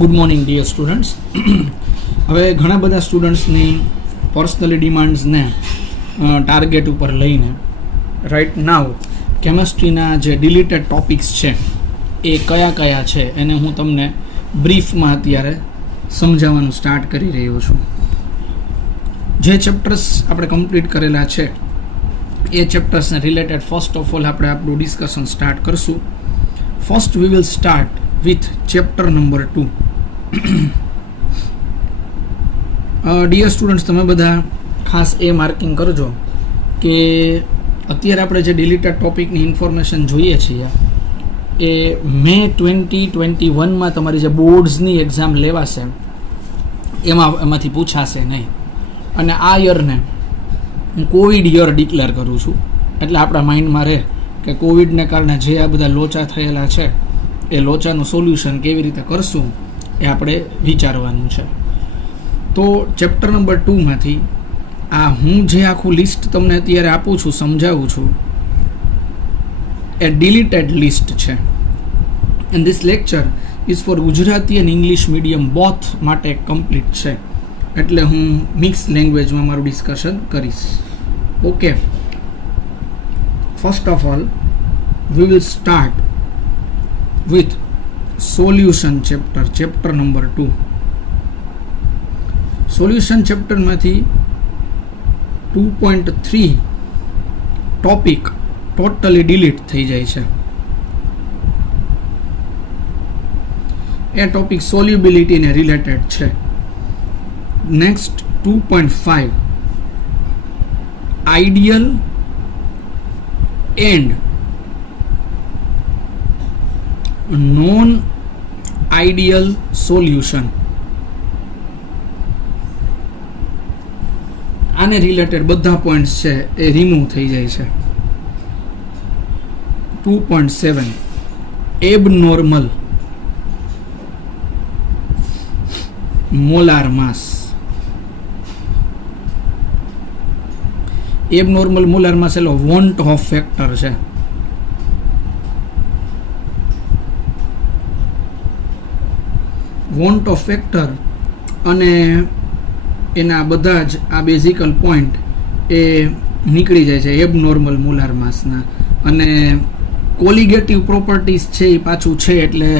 Good morning dear students. હવે ઘણા બધા સ્ટુડન્ટ્સની પર્સનલી ડિમાન્ડ્સને ટાર્ગેટ ઉપર લઈને રાઇટ નાવ કેમેસ્ટ્રીના જે ડિલીટેડ ટોપિક્સ છે એ કયા કયા છે એને હું તમને બ્રીફમાં અત્યારે સમજાવવાનું સ્ટાર્ટ કરી રહ્યો છું. જે ચેપ્ટર્સ આપણે કમ્પ્લીટ કરેલા છે એ ચેપ્ટર્સને રિલેટેડ ફર્સ્ટ ઓફ ઓલ આપણે આપણું ડિસ્કશન સ્ટાર્ટ કરશું. First we will start with chapter number 2. Dear students, તમે બધા ખાસ એ માર્કિંગ કરજો કે અત્યારે આપણે જે ડિલીટેડ ટોપિકની ઇન્ફોર્મેશન જોઈએ છીએ એ મે 2021માં તમારી જે બોર્ડ્સની એક્ઝામ લેવાશે એમાંથી પૂછાશે નહીં. અને આ યરને હું કોવિડ યર ડિક્લેર કરું છું, એટલે આપણા માઇન્ડમાં રહે કે કોવિડને કારણે જે આ બધા લોચા થયેલા છે એ લોચાનું સોલ્યુશન કેવી રીતે કરશું એ આપણે વિચારવાનું છે. તો ચેપ્ટર નંબર 2માંથી આ હું જે આખું લિસ્ટ તમને અત્યારે આપું છું, સમજાવું છું, એ ડિલીટેડ લિસ્ટ છે. And this lecture is four Gujarati and English medium both માટે કમ્પ્લીટ છે, એટલે હું મિક્સ લેંગ્વેજમાં મારું ડિસ્કશન કરીશ. Okay, first of all we will start with solution chapter number 2. solution chapter માંથી 2.3 topic totally delete થઈ જાય છે. એ ટોપિક solubility ને રિલેટેડ છે. Next 2.5 ideal and non ideal solution, આને રિલેટેડ બધા પોઈન્ટ્સ છે એ રિમૂવ થઈ જાય છે. 2.7 એબનોર્મલ મોલાર માસ. એબનોર્મલ મોલાર માસ એટલે વોન્ટ ઓફ ફેક્ટર છે. વોન્ટ ઓફ ફેક્ટર અને એના બધા જ આ બેઝિકલ પોઈન્ટ એ નીકળી જાય છે એબનોર્મલ મોલાર માસના. અને કોલિગેટિવ પ્રોપર્ટીઝ છે એ પાછું છે, એટલે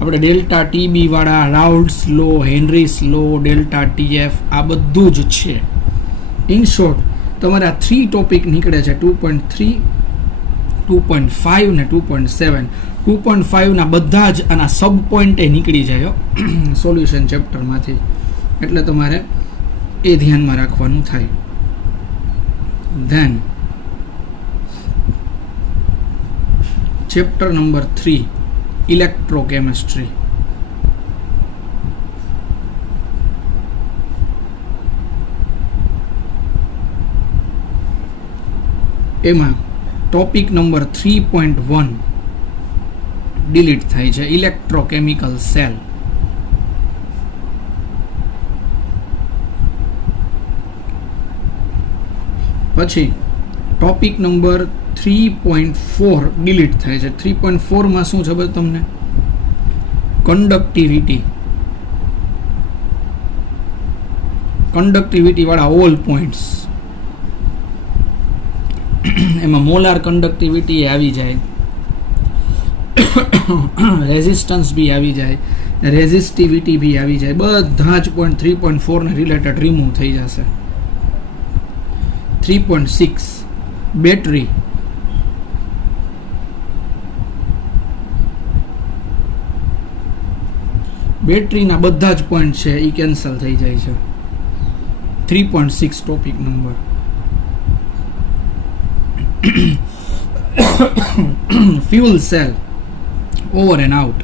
આપણે ડેલ્ટા ટીબી વાળા રાઉલ્ટ્સ લો, હેનરીસ લો, ડેલ્ટા ટીએફ આ બધું જ છે. ઇન શોર્ટ તમારે આ 3 ટોપિક નીકળે છે, 2.3, 2.5 ને 2.7. 2.5 ના બધા જ આના સબ પોઈન્ટ એ નીકળી જાય સોલ્યુશન ચેપ્ટરમાંથી, એટલે તમારે એ ધ્યાનમાં રાખવાનું થાય. Then chapter number 3 electrochemistry. એમાં ટોપિક નંબર 3.1 ડિલીટ થાય છે, ઇલેક્ટ્રોકેમિકલ સેલ. પછી ટોપિક નંબર 3.4 ડિલીટ થાય છે. 3.4 માં શું છે ખબર તમને? કન્ડક્ટિવિટી વાળા ઓલ પોઈન્ટ્સ. એમાં મોલાર કન્ડક્ટિવિટી આવી જાય, રેઝિસ્ટન્સ બી આવી જાય, રેઝિસ્ટિવિટી બી આવી જાય, બધા જ પોઈન્ટ 3.4 ને રિલેટેડ રિમૂવ થઈ જશે. 3.6 બેટરી. બેટરીના બધા જ પોઈન્ટ છે એ કેન્સલ થઈ જાય છે. 3.6 topic number. Fuel cell over and out.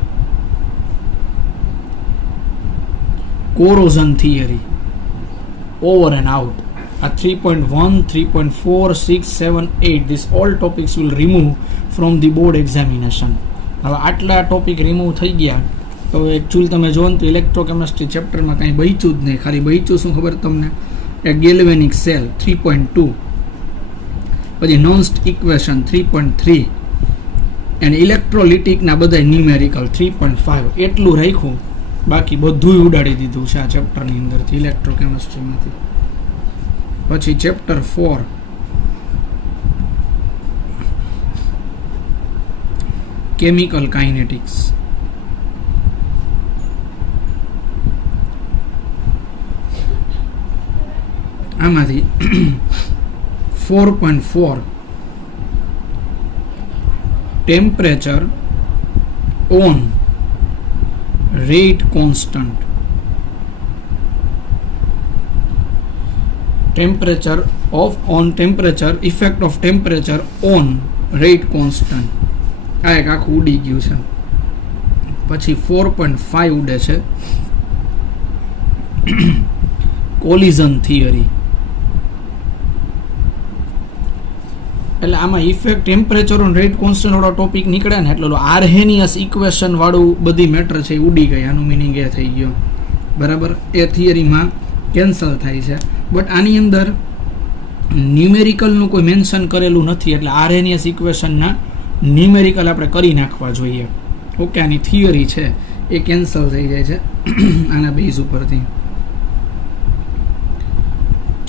Corrosion theory over and out. A 3.1, 3.4, 6, 7, 8 these all topics will remove from the board examination. હવે આટલા ટોપિક રિમૂવ થઈ ગયા તો એકચ્યુઅલ તમે જો ને તો ઇલેક્ટ્રોકેમિસ્ટ્રી ચેપ્ટરમાં કંઈ બચ્યું જ નહીં. ખાલી બચ્યું શું ખબર તમને? એક ગેલ્વેનિક સેલ 3.2, પછી નોન્સ્ટ ઇક્વેશન 3.3 અને ઇલેક્ટ્રોલિટિકના બધા ન્યુમેરિકલ 3.5 એટલું રાખ્યું બાકી બધું ઉડાડી દીધું છે આ ચેપ્ટરની અંદરથી ઇલેક્ટ્રોકેમિસ્ટ્રીમાંથી. પછી ચેપ્ટર 4 કેમિકલ કાઇનેટિક્સ. આમાંથી 4.4 temperature on rate constant. Temperature effect of temperature on rate constant. આ એક આખું ઉડી ગયું છે. પછી 4.5 ઉડે છે કોલિઝન થિયરી. એટલે આમાં effect temperature on rate constant વાળો ટોપિક નીકળે ને એટલે આર્હેનિયસ ઇક્વેશન વાળું બધી મેટર છે ઉડી ગઈ. આનું મિનિંગ એ થઈ ગયો, બરાબર. એ થિયરીમાં કેન્સલ થાય છે. બટ આની અંદર ન્યુમેરિકલનું કોઈ મેન્શન કરેલું નથી, એટલે આર્હેનિયસ ઇક્વેશનના ન્યુમેરિકલ આપણે કરી નાખવા જોઈએ. ઓકે, આની થિયરી છે એ કેન્સલ થઈ જાય છે આના બેઝ ઉપરથી.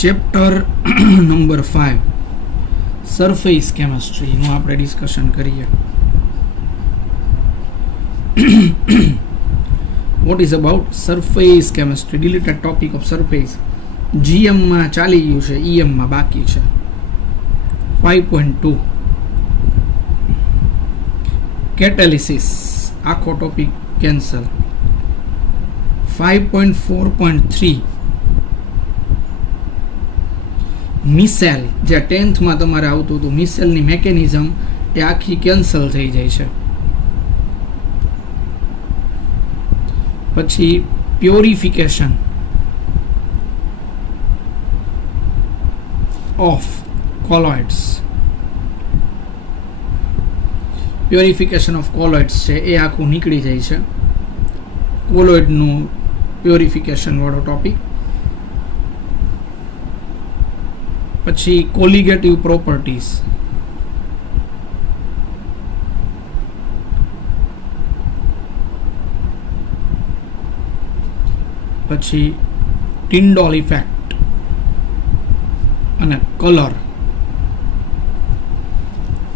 ચેપ્ટર નંબર 5 સરફેસ કેમિસ્ટ્રીનું આપણે ડિસ્કશન કરીએ. What is about surface chemistry? Deleted topic of surface. જીએમમાં ચાલી ગયું છે, ઈએમમાં બાકી છે. 5.2 કેટેલિસિસ, આખો ટોપિક કેન્સલ. 5.4.3 મિસેલ, જે 10th માં તમારે આવતું હતું, મિસેલની મેકેનિઝમ એ આખી કેન્સલ થઈ જાય છે. પછી પ્યોરિફિકેશન ઓફ કોલોઇડ્સ. પ્યોરિફિકેશન ઓફ કોલોઇડ્સ છે એ આખું નીકળી જાય છે. કોલોઇડનું પ્યોરિફિકેશન વાળો ટોપિક. પછી કોલિગેટિવ પ્રોપર્ટીઝ. પછી ટિન્ડોલ ઇફેક્ટ અને કલર.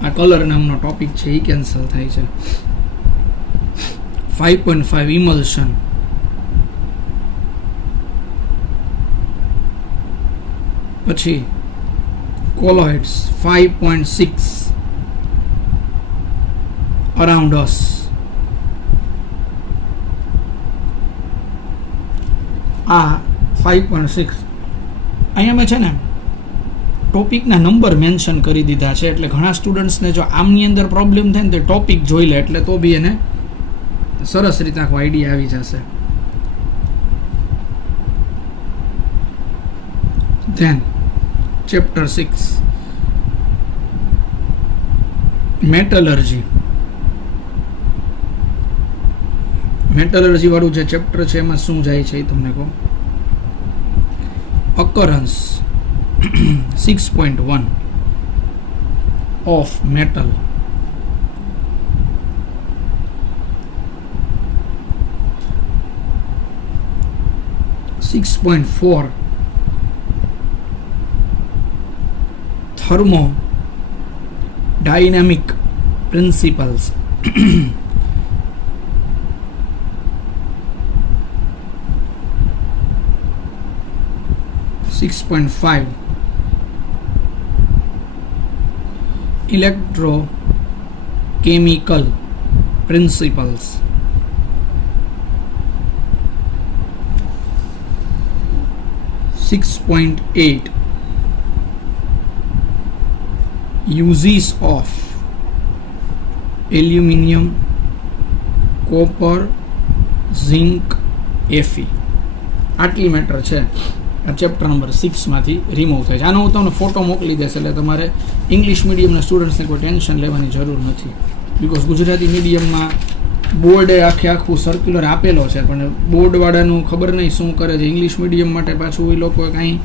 આ કલર નામનો ટોપિક છે એ કેન્સલ થાય છે. 5.5 ઇમલ્શન. પછી colloids. 5.6 around us. આ 5.6 અહીંયા મેં છે ને ટોપિકના નંબર મેન્શન કરી દીધા છે, એટલે ઘણા સ્ટુડન્ટ્સને જો આમની અંદર પ્રોબ્લેમ થાય ને તો ટોપિક જોઈ લે એટલે તો બી એને સરસ રીતે આખો આઈડિયા આવી જશે. Than chapter 6 metallurgy. મેટલર્જી વાળું જે ચેપ્ટર છે એમાં શું જાય છે એ તમને કહું. occurrence 6.1 of metal. (6.4) thermodynamic principles. 6.5 electrochemical principles. 6.8 uses of aluminium, copper, zinc, Fe. આટલી મેટર છે આ ચેપ્ટર નંબર 6 માંથી રિમૂવ થાય છે. આનો હું તમને ફોટો મોકલી દઈશ એટલે તમારે ઇંગ્લિશ મીડિયમના સ્ટુડન્ટ્સને કોઈ ટેન્શન લેવાની જરૂર નથી. બિકોઝ ગુજરાતી મીડિયમમાં બોર્ડે આખું સર્ક્યુલર આપેલો છે, પણ બોર્ડવાળાનું ખબર નહીં શું કરે છે. ઇંગ્લિશ મીડિયમ માટે પાછું એ લોકોએ કાંઈ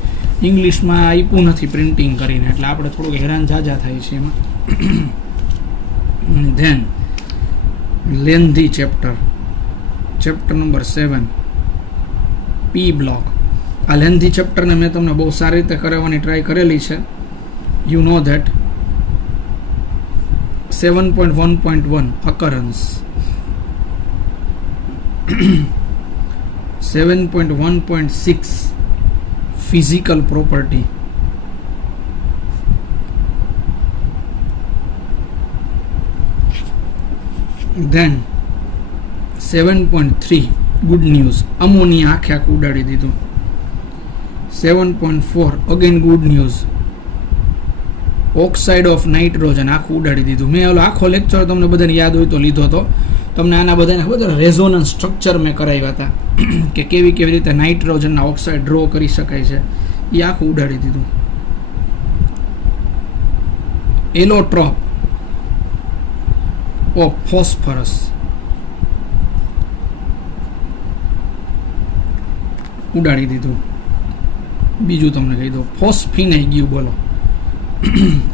ઇંગ્લિશમાં આપ્યું નથી પ્રિન્ટિંગ કરીને, એટલે આપણે થોડુંક હેરાન ઝાઝા થાય છે એમાં. Then lengthy chapter chapter number 7 P block. આ લેન્થી ચેપ્ટરને મેં તમને બહુ સારી રીતે કરાવવાની ટ્રાય કરેલી છે. You know that. 7.1.1 occurrence. 7.1.6 physical property. Then 7.3 good news. Ammonia આખે ઉડાડી દીધું. 7.4 again good news. Oxide of nitrogen આખું ઉડાડી દીધું. મેં ઓલો આખો લેક્ચર તમને બધાને યાદ હોય તો લીધો હતો. તમને આના બધાને ખબર રેઝોનન્સ સ્ટ્રક્ચર મેં કરાવ્યા હતા કે કેવી કેવી રીતે નાઇટ્રોજનના ઓક્સાઇડ ડ્રો કરી શકાય છે. એ આખું ઉડાડી દીધું. એલોટ્રોપ ઓફ ફોસ્ફરસ ઉડાડી દીધું. બીજું તમને કહી દઉં, ફોસ્ફીન આવી ગયું. બોલો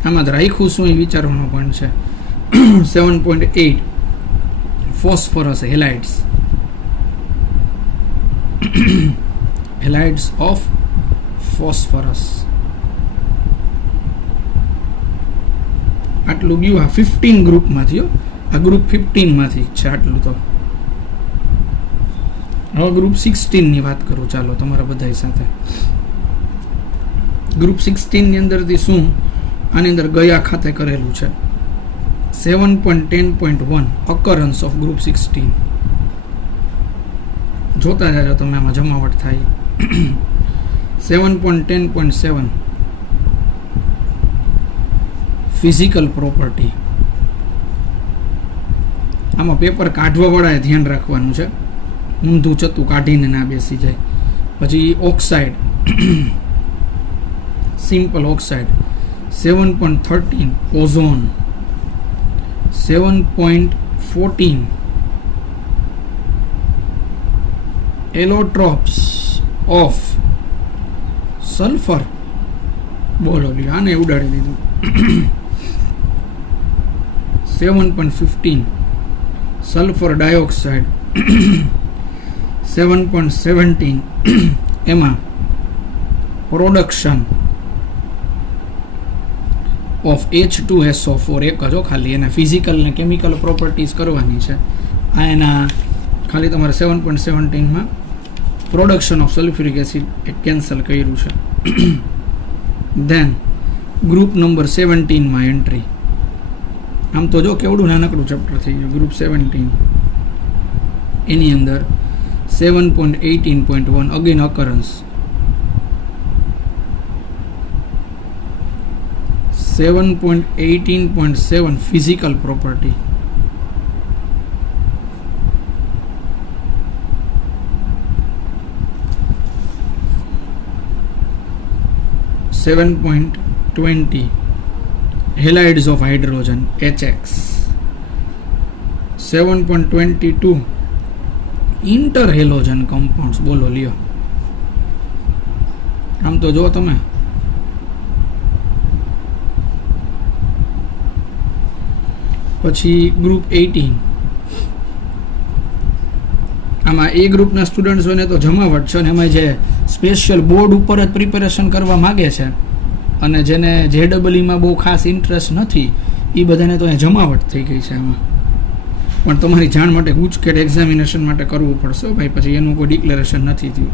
આમાં રાખ્યું શું એ વિચારવાનો પોઈન્ટ છે. 7.8 ફોસ્ફરસ હેલાઇડ્સ. હેલાઇડ્સ ઓફ ફોસ્ફરસ આટલું ગયું. આ 15 ગ્રુપમાંથી. આ ગ્રુપ 15 માંથી છે આટલું. તો હવે ગ્રુપ 16 ની વાત કરું ચાલો તમારા બધા સાથે. ગ્રુપ 16 ની અંદરથી શું આની અંદર ગયા ખાતે કરેલું છે. 7.10.1 occurrence of group 16. જોતા જાજો તમે, આમાં જમાવટ થાય. 7.10.7 physical property. આમાં પેપર કાઢવા વાળાએ ધ્યાન રાખવાનું છે, ઊંધું ચતું કાઢીને ના બેસી જાય. પછી oxide, simple oxide. 7.13 ozone. 7.14 allotropes of sulphur. બોલો આને ઉડાડી દીધું. 7.15 સલ્ફર ડાયોક્સાઇડ. 7.17 એમાં પ્રોડક્શન ઓફ H2SO4. એક જ ખાલી એના ફિઝિકલ ને કેમિકલ પ્રોપર્ટીઝ કરવાની છે. આ એના ખાલી તમારે 7.17માં પ્રોડક્શન ઓફ સલ્ફ્યુરિક એસિડ એ કેન્સલ કર્યું છે. ધેન ગ્રુપ નંબર 17માં એન્ટ્રી. આમ તો જો કેવડું નાનકડું ચેપ્ટર થઈ ગયું. ગ્રુપ 17 એની અંદર 7.18.1 again occurrence. 7.18.7 physical property. 7.20 halides of hydrogen HX. 7.22 interhalogen compounds. બોલો લ્યો. આમ તો જો તમે પછી ગ્રુપ 18. આમાં એ ગ્રુપના સ્ટુડન્ટ્સ હોય ને તો જમાવટ છે, અને એમાં જે સ્પેશિયલ બોર્ડ ઉપર જ પ્રિપેરેશન કરવા માગે છે અને જેને JEEમાં બહુ ખાસ ઇન્ટરેસ્ટ નથી એ બધાને તો અહીંયા જમાવટ થઈ ગઈ છે. એમાં પણ તમારી જાણ માટે ગુજકેટ એક્ઝામિનેશન માટે કરવું પડશે ભાઈ, પછી એનું કોઈ ડિક્લેરેશન નથી થયું.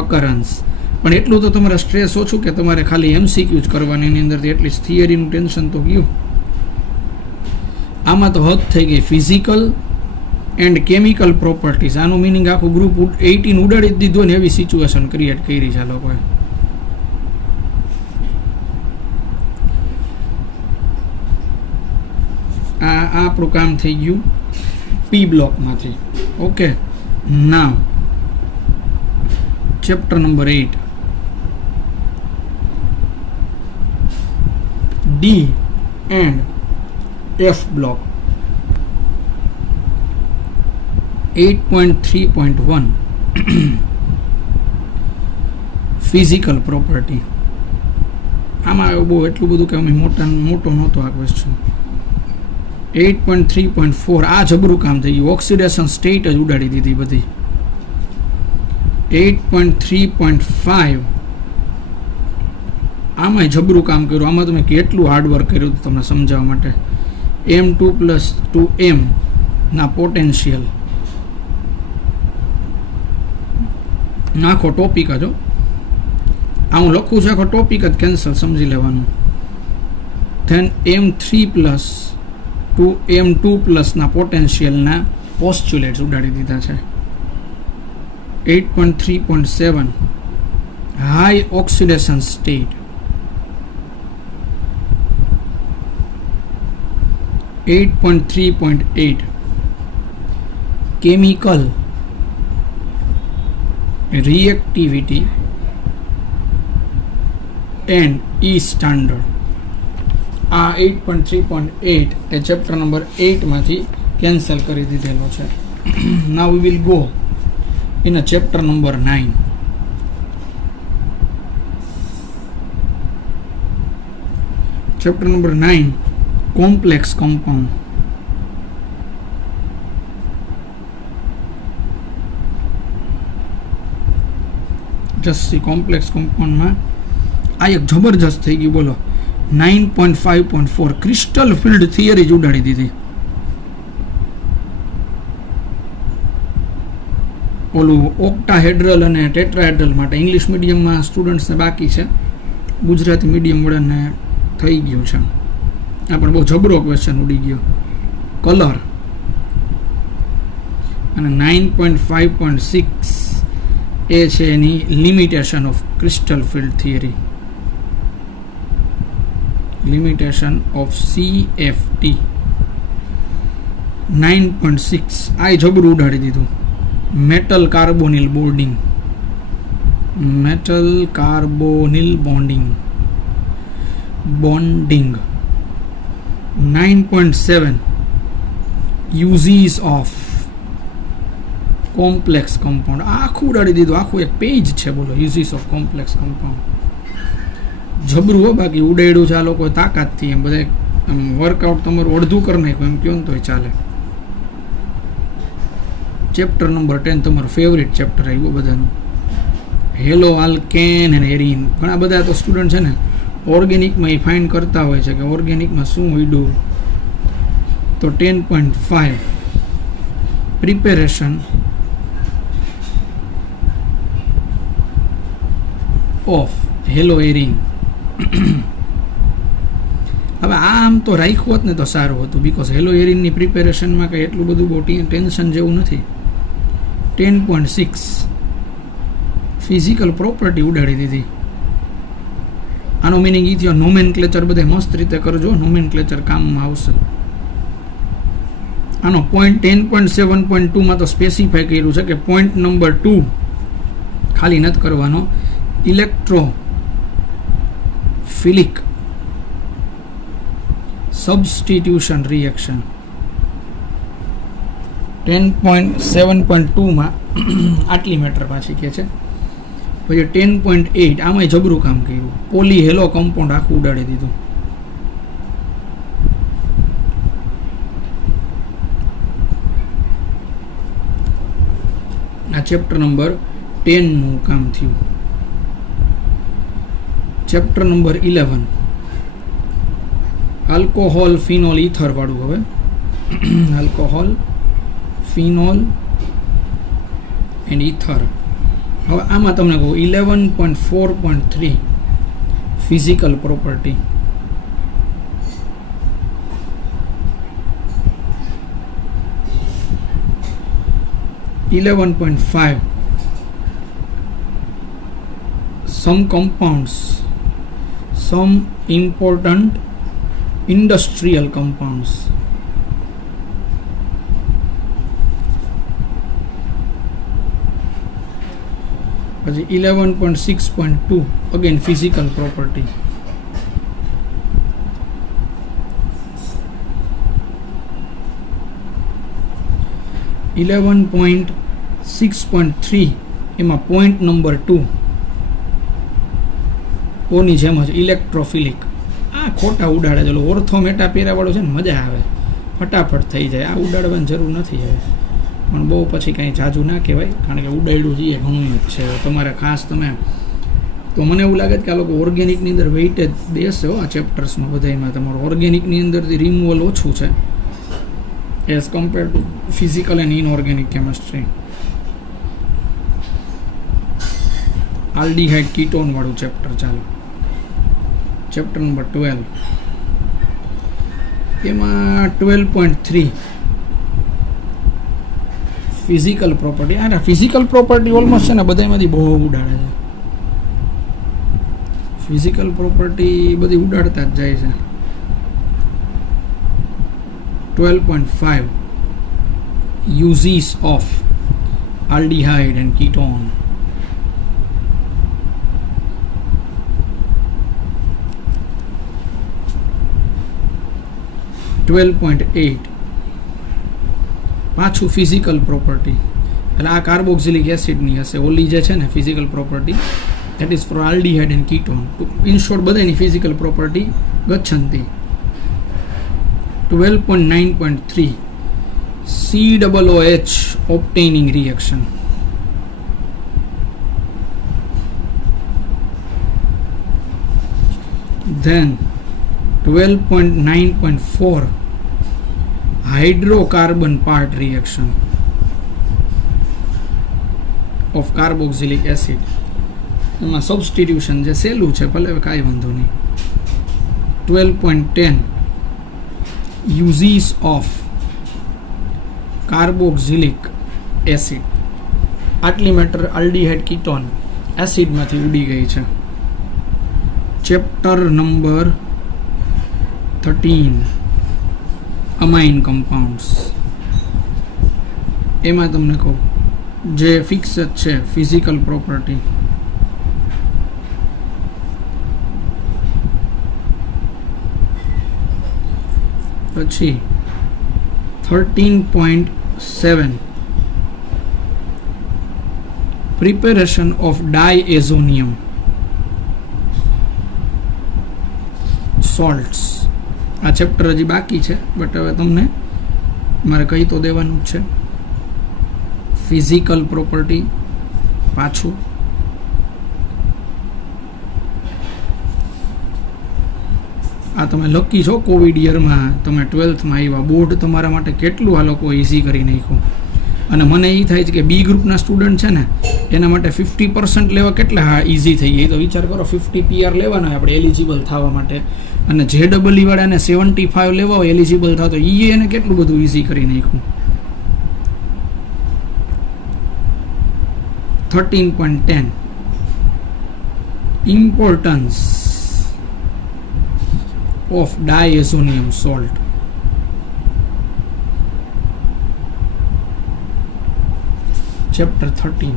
અકરન્સ પણ એટલું તો તમારે સ્ટ્રેસ ઓછું કે તમારે ખાલી MCQ જ કરવાની, એની અંદરથી એટલીસ્ટ થિયરીનું ટેન્શન તો ગયું. આમાં તો હદ થઈ ગઈ ફિઝિકલ એન્ડ કેમિકલ પ્રોપર્ટીઝ. આનું મિનિંગ આખું ગ્રુપ 18 ઉડાડી જ દીધું ને એવી સિચ્યુએશન ક્રિએટ કરી છે લોકોએ. આ આપણું કામ થઈ ગયું પી બ્લોકમાંથી. Okay, now chapter number 8 D and F block. 8.3.1 physical property. આમાં બહુ એટલું બધું કે અમે મોટો નહોતો આ ક્વેશ્ચન. 8.3.4 આ જબરું કામ થઈ ગયું, ઓક્સિડેશન સ્ટેટ જ ઉડાડી દીધી બધી. 8.3.5 આમાં જબરું કામ કર્યું. આમાં તમે કેટલું હાર્ડવર્ક કર્યું હતું તમને સમજાવવા માટે. M2 + 2m ના પોટેન્શિયલ નાખો ટોપિક જ. આ હું લખું છું આખો ટોપિક જ, કેન્સલ સમજી લેવાનું. ધેન M3 + 2m2 ના પોટેન્શિયલના પોસ્ચ્યુલેટ્સ ઉડાડી દીધા છે. 8.3.7 high oxidation state. 8.3.8 chemical reactivity and E standard. આ 8.3.8 એ ચેપ્ટર નંબર 8 માંથી કેન્સલ કરી દીધેલો છે. Now we will go in a chapter number 9. Chapter number 9, complex compound. Just see complex compound માં આ એક જબરજસ્ત થઈ ગયું. બોલો 9.5.4 ક્રિસ્ટલ ફિલ્ડ થિયરી જ ઉડાડી દીધી. ઓલું ઓક્ટાહેડ્રલ અને ટેટ્રાહેડ્રલ માટે ઇંગ્લિશ મીડિયમમાં સ્ટુડન્ટ્સને બાકી છે, ગુજરાતી મીડિયમ વાળાને થઈ ગયું છે. આ પણ બહુ જબરો ક્વેશ્ચન ઉડી ગયો. કલર અને 9.5.6 એ છે એની limitation of crystal field theory, limitation of CFT. 9.6 આ જબરું ઉડાડી દીધું. Metal carbonyl bonding, metal carbonyl bonding. 9.7 uses of complex compound. આખું ઉડાડી દીધું, આખું એક પેજ છે. બોલો uses of complex compound. જબરું હો, બાકી ઉડાડ્યું છે આ લોકો તાકાતથી. એમ બધા વર્કઆઉટ તમારું અડધું કરી નાખ્યું એમ કહો ને તોય ચાલે. ચેપ્ટર નંબર 10 તમારું ફેવરિટ ચેપ્ટર આવ્યું બધાનું, હેલો આલ્કેન એન્ડ એરીન. ઘણા બધા તો સ્ટુડન્ટ છે ને ઓર્ગેનિકમાં એ ફાઇન્ડ કરતા હોય છે કે ઓર્ગેનિકમાં શું ઉડ્યું. તો 10.5 પ્રિપેરેશન ઓફ હેલો એરીન. હવે આમ તો રાખ્યું હોત ને તો સારું હતું, બીકોઝ હેલો એરીનની પ્રિપેરેશનમાં કંઈ એટલું બધું બહુ ટેન્શન જેવું નથી. 10.6 ફિઝિકલ પ્રોપર્ટી ઉડાડી દીધી. આનો મિનિંગ એ થયો નોમેનક્લેચર બધે મસ્ત રીતે કરજો, નોમેનક્લેચર કામમાં આવશે. આનો પોઈન્ટ 10.7.2 માં તો સ્પેસિફાય કર્યું છે કે પોઈન્ટ નંબર 2 ખાલી નથી કરવાનો, ઇલેક્ટ્રોફિલિક સબસ્ટિટ્યુશન રિએક્શન. 10.7.2 માં આટલી મેટર પાછી કે છે. પછી 10.8 આમાં જબરું કામ કર્યું, પોલી હેલો કમ્પાઉન્ડ આખું ઉડાડી દીધું. આ ચેપ્ટર નંબર 10 નું કામ થયું. Chapter number 11 alcohol phenol ether વાળું. હવે આલ્કોહોલ ફિનોલ એન્ડ ઇથર. હવે આમાં તમને કહું 11.4.3 physical property. some compounds, some important industrial compounds. પછી 11.6.2 again physical property. 11.6.3 એમાં પોઈન્ટ નંબર 2 ઓની જેમ જ ઇલેક્ટ્રોફિલિક. આ ખોટા ઉડાડે. ચલો ઓર્થો મેટા પેરા વાળો છે ને મજા આવે. ફટાફટ થઈ જાય. આ ઉડાડવાની જરૂર નથી હવે, પણ બહુ પછી કાંઈ જાજુ ના કહેવાય, કારણ કે ઉડાડ્યું છે એ ઘણું જ છે. તમારે ખાસ તમે તો મને એવું લાગે છે કે આ લોકો ઓર્ગેનિકની અંદર વેઇટેજ દેશે આ ચેપ્ટર્સમાં બધામાં. તમારું ઓર્ગેનિકની અંદરથી રિમૂવલ ઓછું છે as compare to physical and inorganic chemistry. Aldehyde ketone વાળું ચેપ્ટર. ચાલો ચેપ્ટર નંબર 12. એમાં 12.3 ફિઝિકલ પ્રોપર્ટી. અને ફિઝિકલ પ્રોપર્ટી ઓલમોસ્ટ છે ને બધામાંથી બહુ ઉડાડે છે. ફિઝિકલ પ્રોપર્ટી બધી ઉડાડતા જ જાય છે. 12.5 uses of aldehyde and ketone. પાછું ફિઝિકલ પ્રોપર્ટી, એટલે આ કાર્બોક્સિલિક એસિડની હશે. ઓલી જે છે ને physical property that is for aldehyde and ketone. In short બધાની physical property ગચ્છંતી. 12.9.3 COOH obtaining reaction. Then 12.9.4 hydrocarbon part reaction of carboxylic acid. એમાં સબસ્ટિટ્યુશન જે સહેલું છે, ભલે કાંઈ વાંધો નહીં. 12.10 uses of કાર્બોક્સિલિક એસિડ. આટલી મેટર આલ્ડીહાઇડ કીટોન એસિડમાંથી ઉડી ગઈ છે. Chapter number 13 amine compounds. એમાં તમને કહું જે ફિક્સ જ છે ફિઝિકલ પ્રોપર્ટી. પછી 13.7 પ્રિપેરેશન ઓફ ડાયએઝોનિયમ સોલ્ટ્સ. આ ચેપ્ટર હજી બાકી છે, બટ હવે તમને મારે કહી તો દેવાનું જ છે. ફિઝિકલ પ્રોપર્ટી પાછું, આ તમે લકી છો કોવિડ યરમાં તમે 12થમાં આવ્યા. બોર્ડ તમારા માટે કેટલું આ લોકો ઇઝી કરી નાખ્યું. અને મને એ થાય છે કે બી ગ્રુપના સ્ટુડન્ટ છે ને એના માટે 50% લેવા કેટલા હા ઇઝી થઈ ગઈ. તો વિચાર કરો 50 PR લેવાના આપણે એલિજિબલ થવા માટે, અને જે ડબલ વાળાને 75 લેવા હોય એલિજિબલ થતો, એ એને કેટલું બધું ઇઝી કરી નાખ્યું. 13.10 importance of diazonium salt. Chapter 13.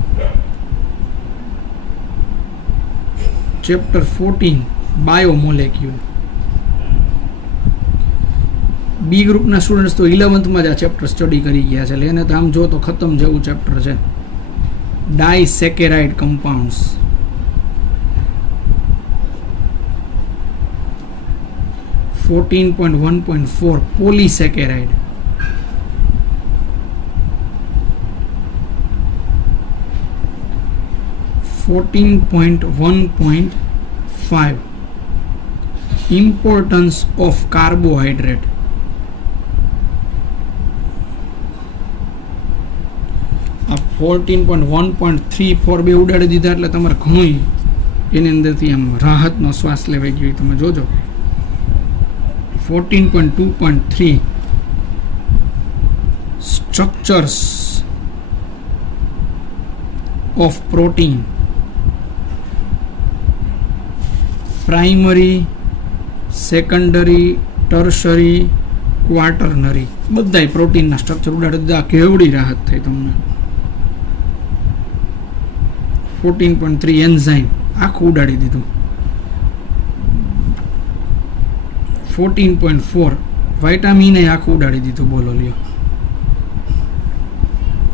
Chapter 14 biomolecule. બી ગ્રુપના સ્ટુડન્ટ્સ તો 11થમાં જ આ ચેપ્ટર સ્ટડી કરી ગયા છે, એટલે એને તો આમ જો તો ખતમ જેવું ચેપ્ટર છે. ડાયસેકેરાઇડ compounds. 14.1.4 polysaccharide. 14.1.5 importance of carbohydrate. આ 14.1.34 બે ઉડાડી દીધા એટલે તમારે ઘણું એની અંદરથી આમ રાહતનો શ્વાસ લેવાઈ ગયો. તમે જોજો. 14.2.3 structures of protein. Primary, secondary, tertiary, quaternary બધાય પ્રોટીનના સ્ટ્રક્ચર ઉડાડી દીધા. કેવડી રાહત થઈ તમને. 14.3 એન્ઝાઇમ આખું ઉડાડી દીધું. 14.4 વાઇટામિન એ આખું ઉડાડી દીધું. બોલો લ્યો.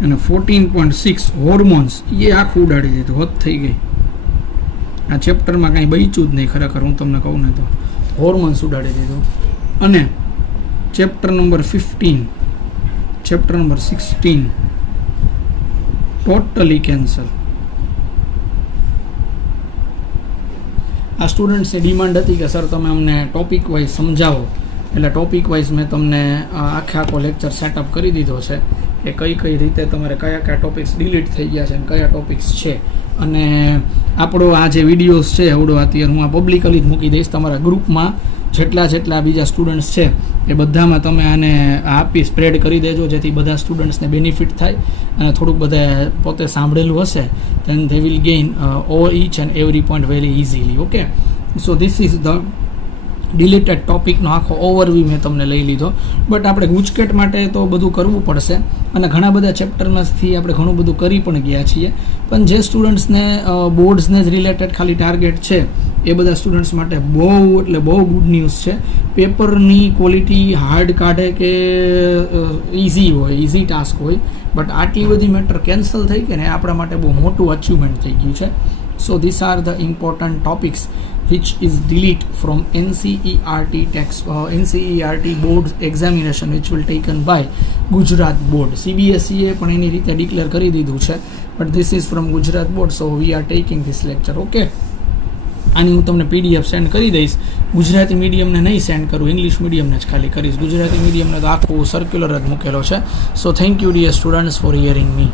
અને 14.6 હોર્મોન્સ એ આખું ઉડાડી દીધું. હોત થઈ ગઈ. આ ચેપ્ટરમાં કાંઈ બચ્યું જ નહીં ખરેખર, હું તમને કહું ને તો. હોર્મોન્સ ઉડાડી દીધું. અને chapter number 15, chapter number 16 totally cancel. આ સ્ટુડન્ટ્સની ડિમાન્ડ હતી કે સર તમે અમને ટોપિક વાઇઝ સમજાવો, એટલે ટોપિક વાઇઝ મેં તમને આખો લેક્ચર સેટઅપ કરી દીધો છે કે કઈ રીતે તમારે કયા ટોપિક્સ ડિલીટ થઈ ગયા છે અને કયા ટોપિક્સ છે. અને આપણો આ જે વિડીયોઝ છે એવડો અત્યારે હું આ પબ્લિકલી જ મૂકી દઈશ. તમારા ગ્રુપમાં જેટલા બીજા સ્ટુડન્ટ્સ છે એ બધામાં તમે આને આપી સ્પ્રેડ કરી દેજો, જેથી બધા સ્ટુડન્ટ્સને બેનિફિટ થાય અને થોડુંક બધા પોતે સાંભળેલું હશે then they will gain over each and every point very easily. Okay, so this is the deleted ટોપિકનો આખો ઓવરવ્યૂ મેં તમને લઈ લીધો. બટ આપણે ગુજકેટ માટે તો બધું કરવું પડશે અને ઘણા બધા ચેપ્ટરમાંથી આપણે ઘણું બધું કરી પણ ગયા છીએ. પણ જે સ્ટુડન્ટ્સને બોર્ડ્સને જ રિલેટેડ ખાલી ટાર્ગેટ છે એ બધા સ્ટુડન્ટ્સ માટે બહુ ગુડ ન્યૂઝ છે. પેપરની ક્વોલિટી હાર્ડ કાઢે કે ઇઝી ટાસ્ક હોય, બટ આટલી બધી મેટર કેન્સલ થઈ ગઈ ને આપણા માટે બહુ મોટું અચીવમેન્ટ થઈ ગયું છે. So this are the important topics which is delete from NCERT board examination which will taken by Gujarat board. CBSE એ પણ એની રીતે ડિક્લેર કરી દીધું છે, but this is from Gujarat board, so we are taking this lecture. Okay, આની હું તમને PDF send કરી દઈશ. ગુજરાતી મીડિયમને નહીં સેન્ડ કરું, ઇંગ્લિશ મીડિયમને જ ખાલી કરીશ. ગુજરાતી મીડિયમને તો આખું સર્ક્યુલર જ મૂકેલો છે. So thank you dear students for hearing me.